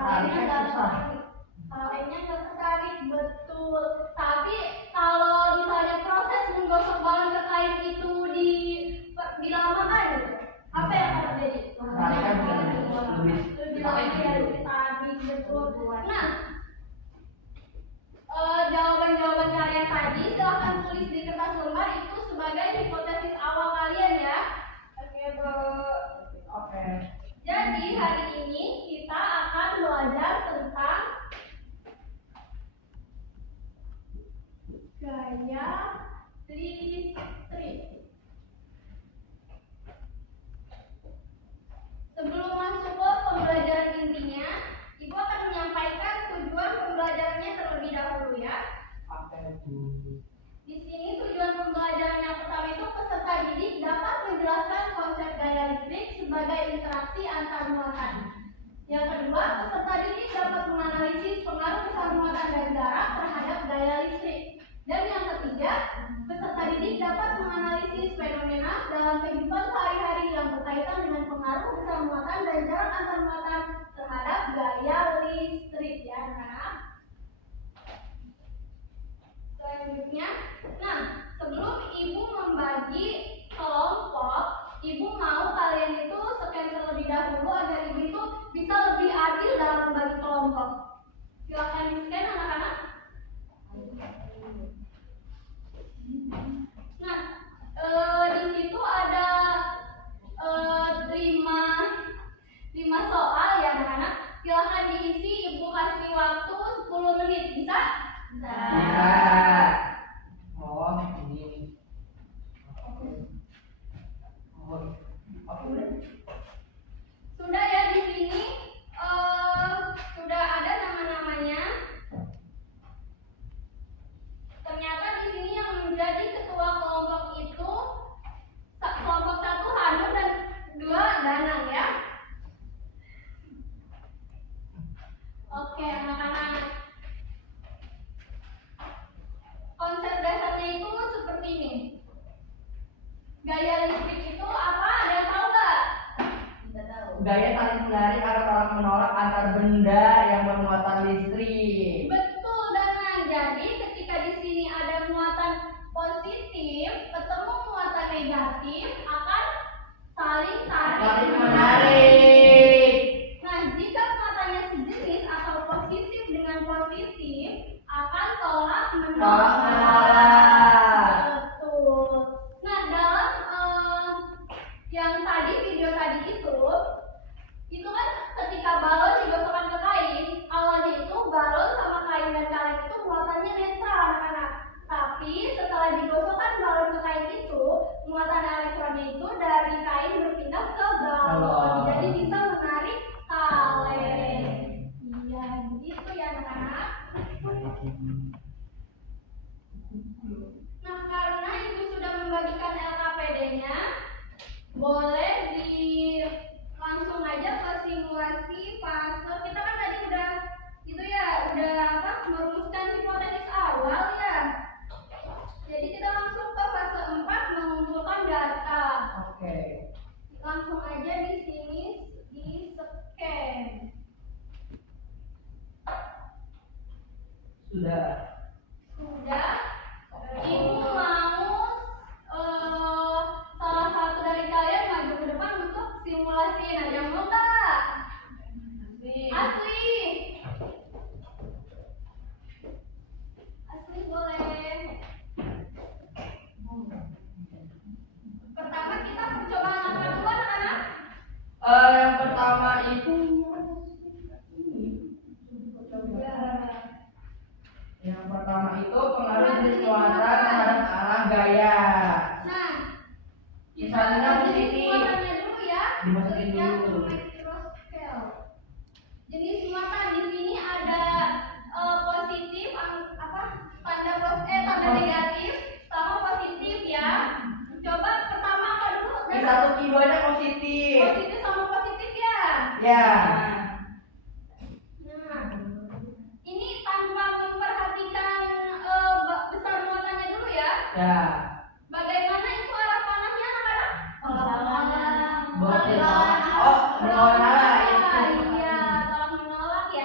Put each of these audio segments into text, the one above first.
Tarik susah. Taliknya nggak ketarik, betul. Tapi kalau misalnya proses menggosok balon ke kain itu dilamakan gitu, apa yang akan terjadi? Tarikan bisa lebih lama ya, lebih tarik, betul. Nah, jawaban-jawaban kalian tadi silahkan tulis di kertas lembar itu sebagai hipotesis awal kalian ya. Oke, bro. Oke. Jadi hari ini kita akan belajar tentang gaya listrik. Sebelum masuk ke pembelajaran intinya, Ibu akan menyampaikan tujuan pembelajarannya terlebih dahulu ya. Di sini tujuan pembelajaran yang pertama itu peserta didik dapat menjelaskan konsep gaya listrik sebagai interaksi antar muatan. Yang kedua, peserta didik dapat menganalisis pengaruh besar muatan dan jarak terhadap gaya listrik. Dan yang ketiga, peserta didik dapat menganalisis fenomena dalam kehidupan sehari-hari yang berkaitan dengan pengaruh besar muatan dan jarak antar muatan terhadap gaya listrik ya, nah. Selanjutnya, nah sebelum Ibu membagi kelompok, Ibu mau kalian itu scan terlebih dahulu agar Ibu itu bisa lebih adil dalam membagi kelompok. Silakan di scan anak-anak. Nah, di situ ada 5 soal ya anak-anak. Silakan diisi, Ibu kasih waktu 10 menit, bisa? Bisa. Oh, ini. Oke. Sudah ya di sini sudah ada nama-namanya. Ternyata di sini yang menjadi ketua kelompok itu kelompok 1 Hanu dan 2 Danang ya. Oke anak-anak. Konsep dasarnya itu seperti ini. Gaya listrik itu apa? Ada yang tahu nggak? Tidak tahu. Gaya saling menarik atau tolak menolak antar benda yang bermuatan listrik. Betul Danang. Jadi ketika di sini ada muatan positif ketemu muatan negatif akan saling tarik Saling menarik. Nah, jika muatannya sejenis atau positif dengan positif akan tolak menolak. Betul. Nah, dalam yang tadi video tadi itu kan ketika balon digosokkan ke kain, awalnya itu balon sama kain dan karet itu muatannya netral anak-anak. Tapi setelah digosokkan balon ke kain itu, muatan elektronnya itu dari kain berpindah ke balon. Jadi bisa menarik talen. Iya, begitu ya anak-anak. Nah, karena Ibu sudah membagikan LKPD-nya, boleh langsung aja ke simulasi fase. Kita kan tadi udah merumuskan hipotesis awal ya. Jadi kita langsung ke fase 4 mengumpulkan data. Oke. Langsung aja di sini di scan. Sudah. Ibu mau salah satu dari kalian maju ke depan untuk simulasi. Nah, yang mau nggak? Asli boleh. Pertama kita percobaan apa dulu anak-anak? Yang pertama itu pengaruh jenis muatan terhadap arah gaya. Nah, Misalnya di sini muatannya dulu ya. dimasukin dulu. Jenis muatan di sini ada positif, tanda negatif sama positif ya. Coba pertama apa dulu? Satu kilonya positif. Positif sama positif ya. Ya. Nah, ini tanpa memperhatikan besar muatannya dulu ya. Ya. Bagaimana itu arah panahnya anak-anak? Berlawanan. Oh, berlawanan. Iya, tolak menolak ya.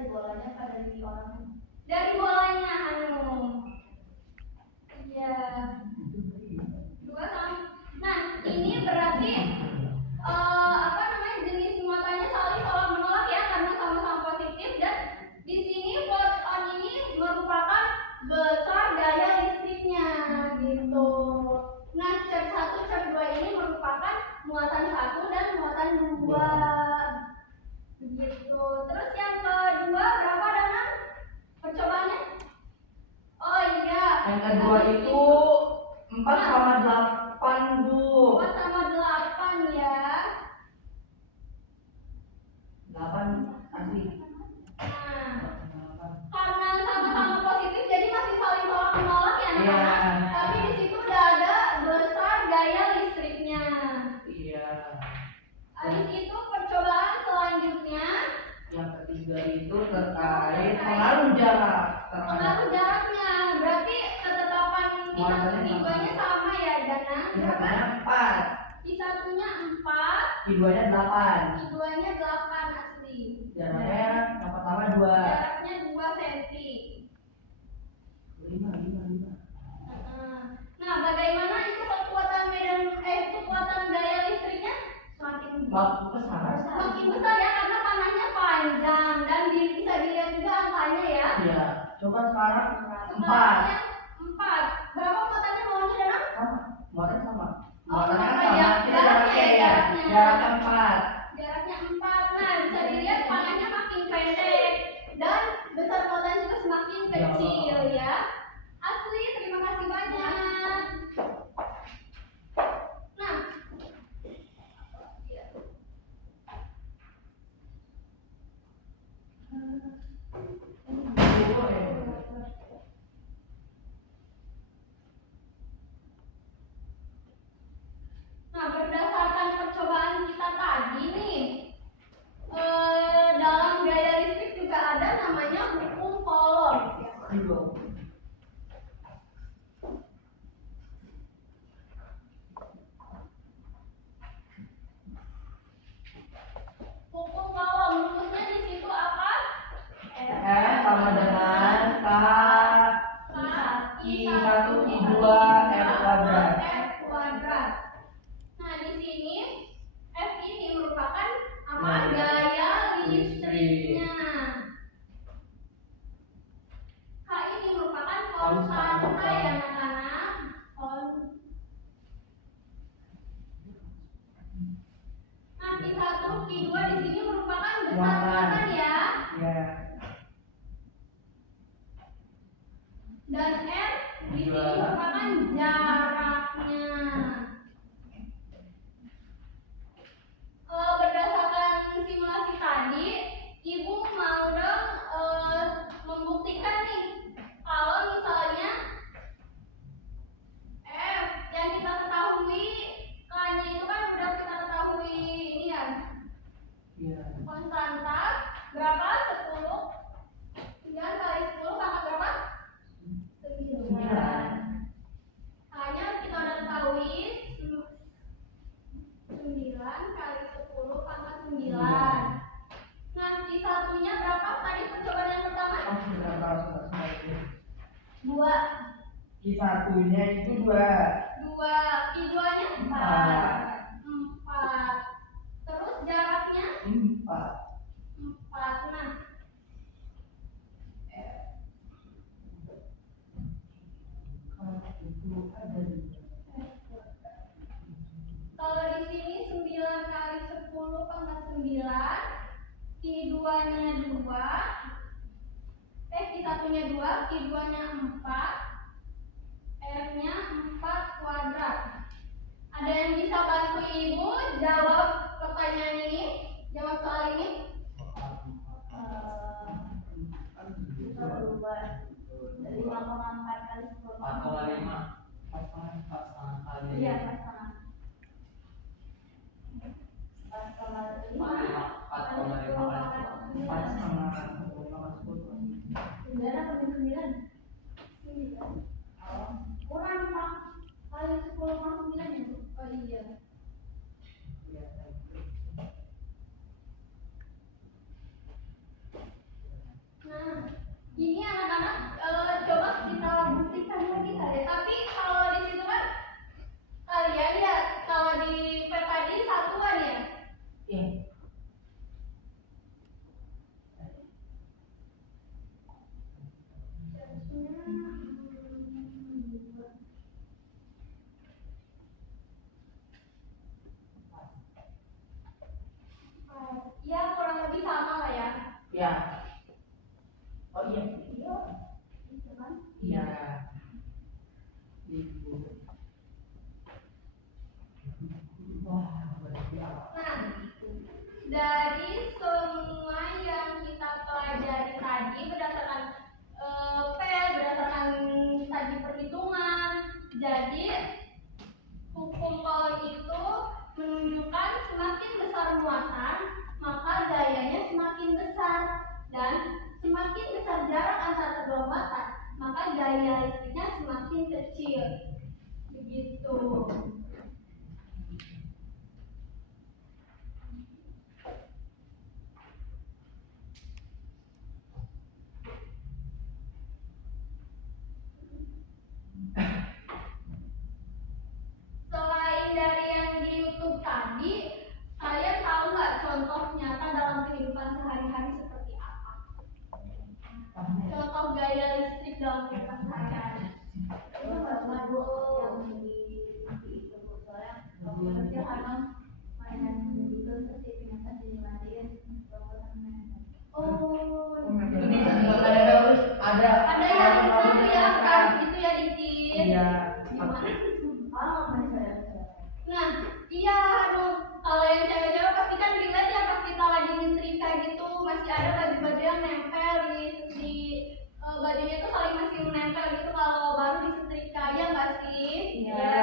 dari bolanya apa dari orangnya? Dari bolanya, Hanum. Iya. 2 sama. Nah, ini berarti apa namanya, jenis muatannya saling tolak menolak ya, karena sama-sama positif. Dan di sini force on ini merupakan besar daya listriknya gitu. Nah, charge 1, charge 2 ini merupakan muatan 1 dan muatan 2 begitu. Terus yang kedua berapa dengan percobaannya? Oh iya, Yang kedua itu 4 sama 8, Bu. 4 sama 8 ya. 8 asli. Nah, karena sama-sama positif jadi masih saling tolak menolak ya anak-anak. Iya. Tapi di situ udah ada besar daya listriknya. Iya. Habis itu percobaan selanjutnya, Yang ketiga itu terkait pengaruh jarak terhadap pengaruh jaraknya. Berarti ketetapan Muatannya sama. Q2-nya sama ya, Dana? Berapa? Q1-nya 4, Q1-nya 4, Q2-nya 8. Q2-nya 8 asli. Jaraknya yang pertama 2. Jaraknya 2 cm. 5. Nah, bagaimana itu kekuatan daya listriknya? Semakin Besar. semakin besar ya, karena panahnya panjang dan bisa dilihat juga angkanya ya. Iya. Coba sekarang 4. Sekarangnya 4. Berapa muatannya bawahnya, Dana? Sama. Muatannya sama. Oh, Muatannya sama kan ya. sama. Kita Jaraknya jaraknya ya, ya. jaraknya. Jaraknya 4. Jaraknya 4. Nah, bisa dilihat panahnya makin pendek dan besar muatannya juga semakin kecil ya. Asli, terima kasih banyak. Nah, berdasarkan percobaan kita tadi nih, dalam gaya listrik juga ada namanya hukum Coulomb. Hukum Coulomb rumusnya di situ apa? F sama dengan K I1 I2 F kuadrat. F kuadrat. Nah, di sini F ini merupakan apa? Nah, Gaya listrik. listriknya. K ini merupakan konstanta ya anak-anak. Nah, Q1, Q2 di sini merupakan besar muatan ya. Ya. Dan R di sini merupakan jaraknya. Berdasarkan simulasi tadi, Ibu mau dong membuktikan nih kalau misalnya F yang kita ketahui K-nya itu kan udah kita ketahui ini ya, Iya. konstanta berapa? 10. 9 kali 10 pangkat berapa? 9. Hanya kita udah ketahui 9 kali 10 pangkat 9. Nah, Q1-nya berapa tadi percobaan yang pertama? Sebentar. 2. Q1-nya itu 2. 2. Q2-nya 4. 4. Terus jaraknya 4. 4. Nah, Itu ada di kalau di sini 9 kali 10 pangkat 9, Q2-nya 2, Q1-nya 2, Q2-nya 4, R-nya 4 kuadrat. Ada yang bisa bantu Ibu jawab pertanyaan ini? Jawab soal ini? Bisa berubah dari 5,4 kali 10. 4,5. 4,5 kali. Iya, 4,5. 4 sama 9 apa 9? 9. Kurang 4 kali 10 sama 9 ya, Bu? Oh iya. Ya. Oh iya. gitu kan? Iya. Ibu. Wah, berarti apa? Nah, dari semua yang kita pelajari tadi berdasarkan berdasarkan tadi perhitungan, jadi hukum Pauli itu menunjukkan semakin besar muatan maka gayanya semakin besar, dan semakin besar jarak antara kedua muatan maka gaya listriknya semakin kecil. Begitu. Selain dari yang di YouTube tadi, kalian tahu nggak contoh nyata dalam kehidupan sehari-hari seperti apa? Contoh gaya listrik dalam kehidupan sehari-hari. Oh, Ini kadang-kadang terus ada yang itu ya, kan itu ya Itin. Iya. Nah, iya, kalau yang cewek-cewek pasti kan relate ya pas kita lagi nyetrika gitu, masih ada baju-baju yang nempel di bajunya tuh saling masih menempel gitu kalau baru disetrika, ya nggak sih? Iya.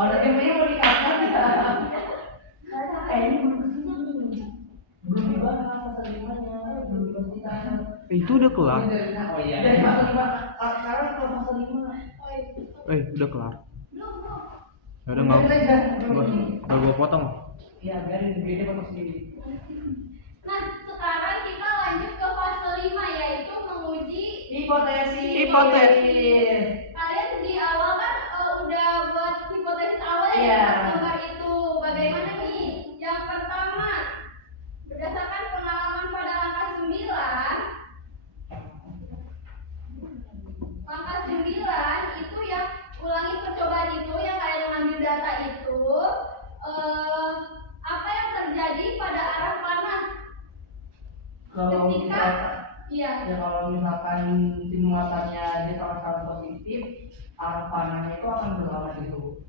Oh, nanti mau dikatakan. Ini belum dibahas fase 5-nya, belum dibahas. Itu udah kelar. Oh iya. Dari fase 5, sekarang ke fase 5. Udah kelar. Belum. Ya udah nggak gua potong. Iya, biarin gede potong sendiri. Nah, sekarang kita lanjut ke fase 5 yaitu menguji Hipotesis. Kalian di awal kan udah buat hipotesis awal ya, Iya. pas gambar itu. Bagaimana nih? Yang pertama, berdasarkan pengalaman pada langkah 9 itu yang ulangi percobaan itu yang kalian mengambil data itu, apa yang terjadi pada arah panah Kalau ketika ya kalau misalkan muatannya di sama-sama positif, arah panahnya itu akan berlawanan gitu.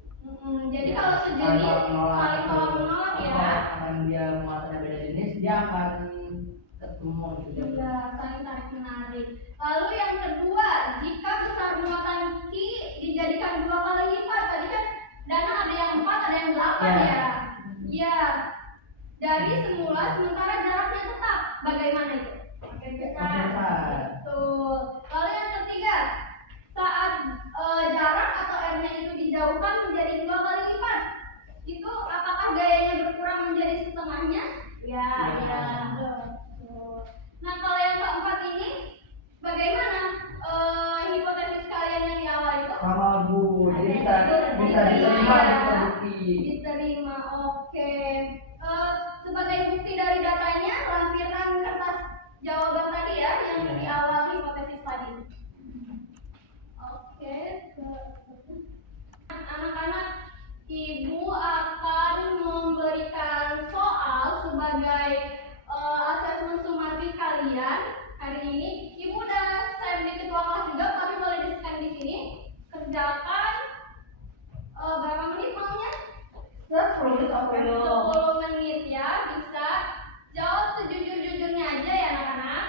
Jadi Ya, kalau sejenis saling saling tolak menolak ya. Akan dia muatannya beda jenis, dia akan ketemu gitu. Iya, saling tarik menarik. Lalu yang kedua, jika besar muatan Q dijadikan 2 kali lipat, tadi kan dana ada yang 4, ada yang 8 Ya. ya. Iya. Dari semula sementara jaraknya tetap. Bagaimana itu? Makin besar. Makin besar. Betul. Lalu yang ketiga, saat jarak atau R-nya itu dijauhkan menjadi 2 kali lipat, itu apakah gayanya berkurang menjadi setengahnya? Ya. Betul. Nah, kalau yang keempat ini bagaimana hipotesis kalian yang di awal itu? Sama Bu, jadi bisa diterima terbukti. Diterima, oke. Sebagai bukti dari datanya, lampirkan kertas jawaban tadi ya, yang di awal hipotesis tadi. Oke. Anak-anak, Ibu akan memberikan soal sebagai asesmen sumatif kalian hari ini. Ibu udah share di ketua kelas juga, tapi boleh di-scan di sini. Kerjakan berapa menit maunya? 10 menit oke dong. 10 menit ya, bisa jawab sejujur-jujurnya aja ya anak-anak.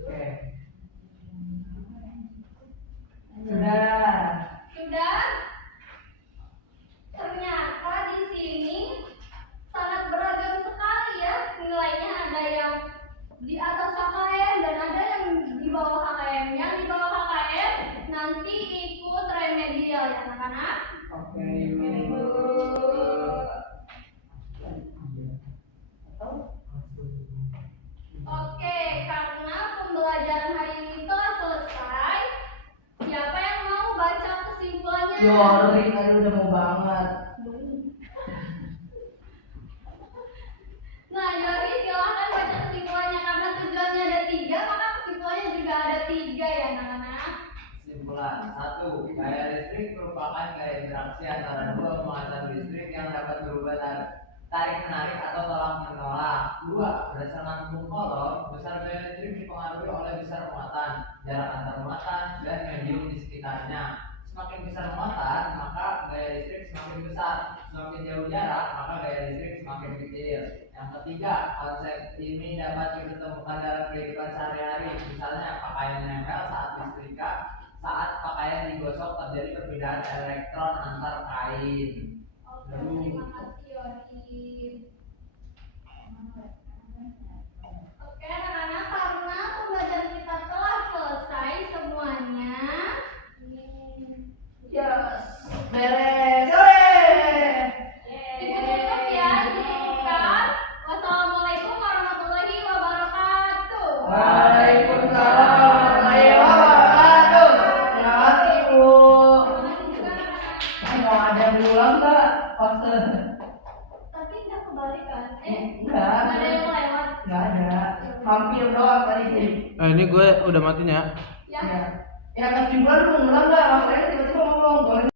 Oke. Sudah. Ternyata di sini sangat beragam sekali ya nilainya, ada yang di atas KKM dan ada yang di bawah KKM. Yang di bawah KKM nanti ikut remedial ya anak-anak. Oke. Oke, karena pembelajaran hari ini telah selesai, siapa yang mau baca kesimpulannya? Yori tadi udah mau banget. Nah, Yori silahkan baca kesimpulannya. interaksi antara dua muatan listrik yang dapat berubah tarik menarik atau tolak menolak. 2. Berdasarkan hukum Coulomb, besar gaya listrik dipengaruhi oleh besar muatan, jarak antar muatan, dan medium di sekitarnya. Semakin besar muatan, maka gaya listrik semakin besar. Semakin jauh jarak, maka gaya listrik semakin kecil. Yang ketiga, konsep ini dapat ditemukan dalam kehidupan sehari-hari. Misalnya, pakaian nempel saat disetrika, saat pakaian digosok terjadi perbedaan elektron antar kain. Oke, terima kasih Yori. Oke, anak-anak, karena pembelajaran kita telah selesai semuanya. Yes, beres. Sore. Ditutup ya, dicukupkan. Wassalamualaikum warahmatullahi wabarakatuh. Waalaikumsalam warahmatullahi wabarakatuh. Terima kasih Bu. Terima kasih juga anak-anak. Mau ada yang ulang nggak? Pas Tapi nggak kebalik kan? Nggak. Nggak ada yang lewat. nggak ada. Hampir doang tadi sih. Ini gue udah matiin ya. Ya. Ya. Ya kasih bulan lu ngulang nggak? Masalahnya tiba-tiba ngomong.